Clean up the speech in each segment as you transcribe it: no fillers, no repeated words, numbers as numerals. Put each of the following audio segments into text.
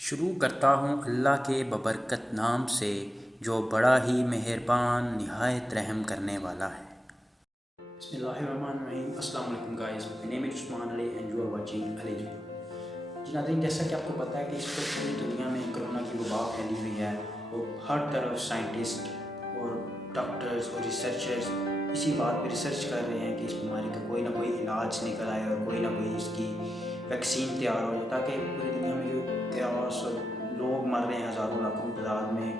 شروع کرتا ہوں اللہ کے ببرکت نام سے جو بڑا ہی مہربان نہایت رحم کرنے والا ہے۔ بسم اللہ الرحمن الرحیم۔ السلام علیکم guys, my name is Usman Ali and you are watching علی جی ناظرین، جیسا کہ آپ کو پتہ ہے کہ اس وقت پوری دنیا میں کرونا کی وبا پھیلی ہوئی ہے اور ہر طرف سائنٹسٹ اور ڈاکٹرز اور ریسرچرز اسی بات پہ ریسرچ کر رہے ہیں کہ اس بیماری کا کوئی نہ کوئی علاج نکل آئے اور کوئی نہ کوئی اس کی ویکسین تیار ہو جائے، تاکہ پوری دنیا میں جو کیاس اور لوگ مر رہے ہیں ہزاروں لاکھوں تعداد میں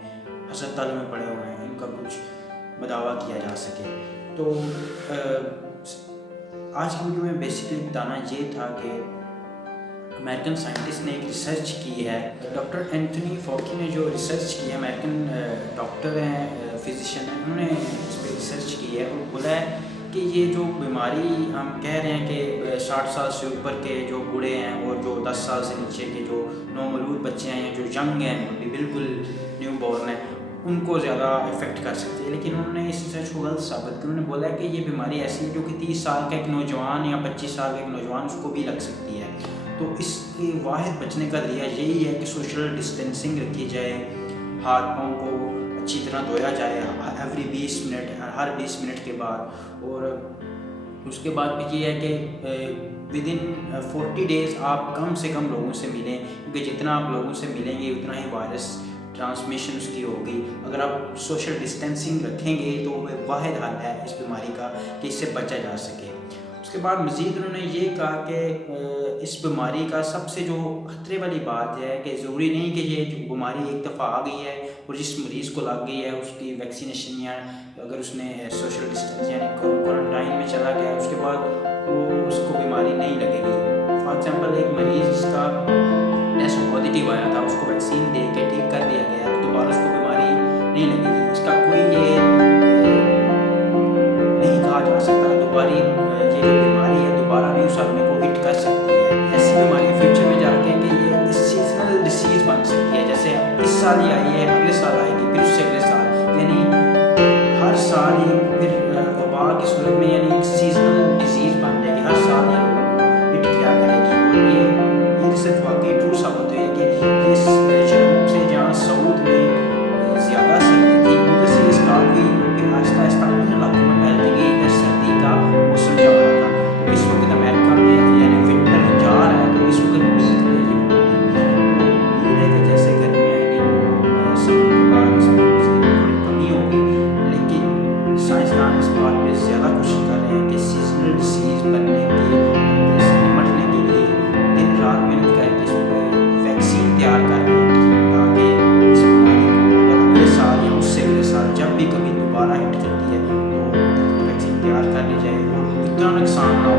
ہسپتال میں پڑے ہوئے ہیں، ان کا کچھ مداوع کیا جا سکے۔ تو آج کی ویڈیو میں بیسکلی بتانا یہ تھا کہ امریکن سائنٹسٹ نے ایک ریسرچ کی ہے، ڈاکٹر اینتھونی فاؤچی نے جو ریسرچ کی ہے، امریکن ڈاکٹر ہیں، فزیشین ہیں، انہوں نے اس پہ ریسرچ کی ہے اور بولا ہے کہ یہ جو بیماری ہم کہہ رہے ہیں کہ 60 سال سے اوپر کے جو بوڑھے ہیں اور جو 10 سال سے نیچے کے جو نومولود بچے ہیں یا جو ینگ ہیں، بالکل نیو بورن ہیں، ان کو زیادہ افیکٹ کر سکتی ہے۔ لیکن انہوں نے اس ریسرچ کو غلط ثابت کیا۔ انہوں نے بولا ہے کہ یہ بیماری ایسی ہے جو کہ 30 سال کا ایک نوجوان یا 25 سال کا ایک نوجوان اس کو بھی لگ سکتی ہے۔ تو اس کے واحد بچنے کا ذریعہ یہی ہے کہ سوشل ڈسٹینسنگ رکھی جائے، ہاتھ پاؤں کو اچھی طرح دھویا جائے ایوری 20 منٹ، ہر 20 منٹ کے بعد، اور اس کے بعد بھی یہ ہے کہ ودن 40 ڈیز آپ کم سے کم لوگوں سے ملیں، کیونکہ جتنا آپ لوگوں سے ملیں گے اتنا ہی وائرس ٹرانسمیشن اس کی ہوگی۔ اگر آپ سوشل ڈسٹینسنگ رکھیں گے تو وہ واحد حل ہے اس بیماری کا کہ اس سے بچا جا سکے۔ اس کے بعد مزید انہوں نے یہ کہا کہ اس بیماری کا سب سے جو خطرے والی بات ہے کہ ضروری نہیں کہ یہ جو بیماری ایک دفعہ آ گئی ہے اور جس مریض کو لگ گئی ہے اس کی ویکسینیشن یا اگر اس نے سوشل ڈسٹینس یعنی کوارنٹائن میں چلا گیا اس کے بعد وہ اس کو بیماری نہیں لگے گی۔ فار ایگزامپل ایک مریض جس کا ٹیسٹ پازیٹیو آیا تھا، اس کو ویکسین دے کے ٹھیک کر دیا گیا تو دوبارہ اس کو بیماری نہیں لگے گی۔ اس کا کوئی یہ نہیں کہا جا سکتا دوبارہ یہ جو بیماری ہے دوبارہ بھی اس آدمی کو ہٹ کر سکتی ہے۔ ایسی بیماری فیوچر میں جا کے کہ یہ سیزنل ڈیزیز بن سکتی ہے، جیسے اس سال یہ آئی ہے اگلے سال آئے گی، پھر اس سے اگلے سال، یعنی ہر سال یہ پھر وبا کی صورت میں یعنی ایک سیزنل ڈیزیز بن جائے گی، ہر سال یہ لوگوں کو ہٹ کیا کرے گی۔ اور یہ ریسرچ واقعی ٹرو ثابت ہوئی ہے کہ اس جنوب سے جہاں سعود میں زیادہ سردی تھی ادھر سے یہ اسٹارٹ ہوئی، پھر آہستہ آہستہ ان علاقوں میں پھیلتی گئی جہاں سردی کا موسم چل رہا تھا۔ تو اس وقت امریکہ میں یعنی ونٹر جا رہا ہے تو اس وقت پیک ہے یہ بیماری۔ تو یہ ہے کہ جیسے گرمیاں ہیں کہ سمر کے بعد اس میں تھوڑی کمی ہوگی، لیکن سائنسدان اس بات پہ زیادہ کوشش کر رہے ہیں کہ سیزنل ڈیزیز بننے کی اور اس سے نمٹنے کے لیے دن رات محنت کر کے اس پہ ویکسین تیار کر رہے ہیں، تاکہ اس بیماری کو اگر اگلے سال یا اس سے اگلے سال جب بھی کبھی دوبارہ ہٹ کرتی ہے تو ویکسین تیار کر لی جائے اور اتنا نقصان نہ ہو